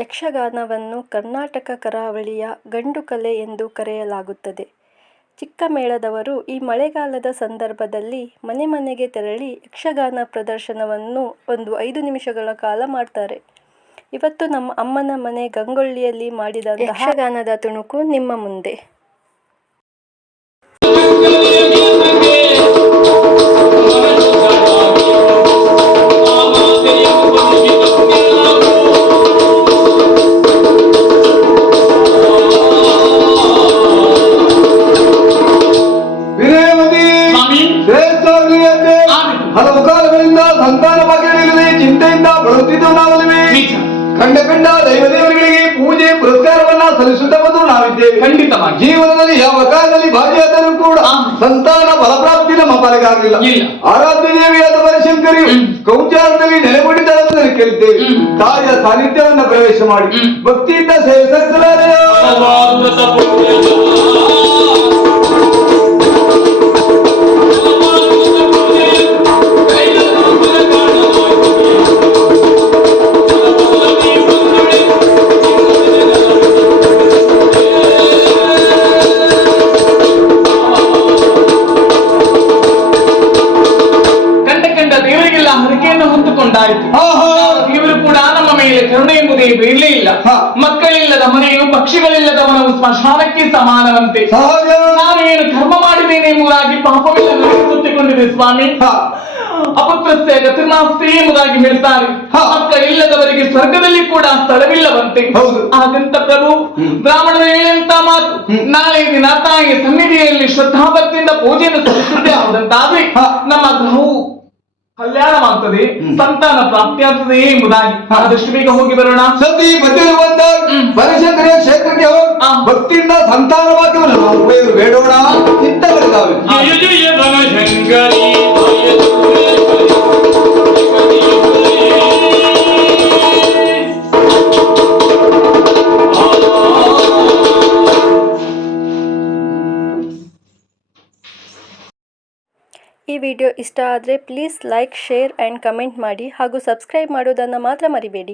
ಯಕ್ಷಗಾನವನ್ನು ಕರ್ನಾಟಕ ಕರಾವಳಿಯ ಗಂಡು ಕಲೆ ಎಂದು ಕರೆಯಲಾಗುತ್ತದೆ. ಚಿಕ್ಕ ಮೇಳದವರು ಈ ಮಳೆಗಾಲದ ಸಂದರ್ಭದಲ್ಲಿ ಮನೆ ಮನೆಗೆ ತೆರಳಿ ಯಕ್ಷಗಾನ ಪ್ರದರ್ಶನವನ್ನು ಒಂದು 5 ನಿಮಿಷಗಳ ಕಾಲ ಮಾಡ್ತಾರೆ. ಇವತ್ತು ನಮ್ಮ ಅಮ್ಮನ ಮನೆ ಗಂಗೊಳ್ಳಿಯಲ್ಲಿ ಮಾಡಿದಂತಹ ಯಕ್ಷಗಾನದ ತುಣುಕು ನಿಮ್ಮ ಮುಂದೆ. ಹಲವು ಕಾಲಗಳಿಂದ ಸಂತಾನ ಭಾಗ್ಯವಿಲ್ಲದೆ ಚಿಂತೆಯಿಂದ ಬಳಲುತ್ತಿದ್ದು ನಾವಲ್ಲವೇ? ಕಂಡ ದೇವರಿಗೆ ಪೂಜೆ ಪುರಸ್ಕಾರವನ್ನ ಸಲ್ಲಿಸುತ್ತಾ ಬಂದು ನಾವಿದ್ದೇವೆ. ಖಂಡಿತವಾಗಿ ಜೀವನದಲ್ಲಿ ಯಾವ ಕಾಲದಲ್ಲಿ ಭಾಗಿಯಾದರೂ ಕೂಡ ಸಂತಾನ ಫಲಪ್ರಾಪ್ತಿ ನಮ್ಮ ಪಾಲಿಗಾಗಲಿಲ್ಲ. ಆರಾಧ್ಯ ದೇವಿಯಾದ ಬನಶಂಕರಿ ಕೌಚಾರದಲ್ಲಿ ನೆಲೆಗೊಂಡಿದ್ದನ್ನು ಕೇಳಿದ್ದೇವೆ. ತಾಯಿಯ ಸಾನ್ನಿಧ್ಯವನ್ನ ಪ್ರವೇಶ ಮಾಡಿ ಭಕ್ತಿಯಿಂದ ಸೇವೆ ಸಲ್ಲಿಸಲಾರೆ. ಇವರು ಕೂಡ ನಮ್ಮ ಮೇಲೆ ಕರುಣೆ ಎಂಬುದೇ ಬೇಡಲೇ ಇಲ್ಲ. ಮಕ್ಕಳಿಲ್ಲದ ಮನೆಯು ಪಕ್ಷಿಗಳಿಲ್ಲದ ಮನವು ಸ್ಮಶಾನಕ್ಕೆ ಸಮಾನವಂತೆ. ನಾನೇನು ಕರ್ಮ ಮಾಡಿದ್ದೇನೆ ಎಂಬುದಾಗಿ ಪಾಪವಿಲ್ಲ ಸುತ್ತಿಕೊಂಡಿದೆ ಸ್ವಾಮಿ. ಅಪುತ್ರಸ್ಯ ಗತಿರ್ನಾಸ್ತಿ ಎಂಬುದಾಗಿ ಹೇಳ್ತಾರೆ. ಮಕ್ಕಳಿಲ್ಲದವರಿಗೆ ಸ್ವರ್ಗದಲ್ಲಿ ಕೂಡ ಸ್ಥಳವಿಲ್ಲವಂತೆ. ಹಾಗಂತ ಪ್ರಭು ಬ್ರಾಹ್ಮಣರು ಹೇಳಂತ ಮಾತು, ನಾಳೆ ದಿನ ತಾಯಿಯ ಸನ್ನಿಧಿಯಲ್ಲಿ ಶ್ರದ್ಧಾಭಕ್ತಿಯಿಂದ ಪೂಜೆಯನ್ನು ಸಲ್ಲಿಸುತ್ತೆ. ಆದಂತಾದ್ರೆ ನಮ್ಮ ಗ್ರಹವು ಕಲ್ಯಾಣವಾಗ್ತದೆ, ಸಂತಾನ ಪ್ರಾಪ್ತಿಯಾಗ್ತದೆ ಎಂಬುದಾಗಿ. ಆದಷ್ಟು ಬೇಗ ಹೋಗಿ ಬರೋಣ. ಸತಿ ಬಂದಿರುವಂತ ಬನಶಂಕರಿಯ ಕ್ಷೇತ್ರಕ್ಕೆ ಹೋಗಿ ಭಕ್ತಿಯಿಂದ ಸಂತಾನ ಭಾಗ್ಯವನ್ನು ನಾವು ಬೇಡೋಣ. ಚಿತ್ತಗಳಿದ್ದಾವೆ. ಈ ವಿಡಿಯೋ ಇಷ್ಟ ಆದರೆ please like, share and comment ಮಾಡಿ ಹಾಗೂ ಸಬ್ಸ್ಕ್ರೈಬ್ ಮಾಡೋದನ್ನು ಮಾತ್ರ ಮರಿಬೇಡಿ.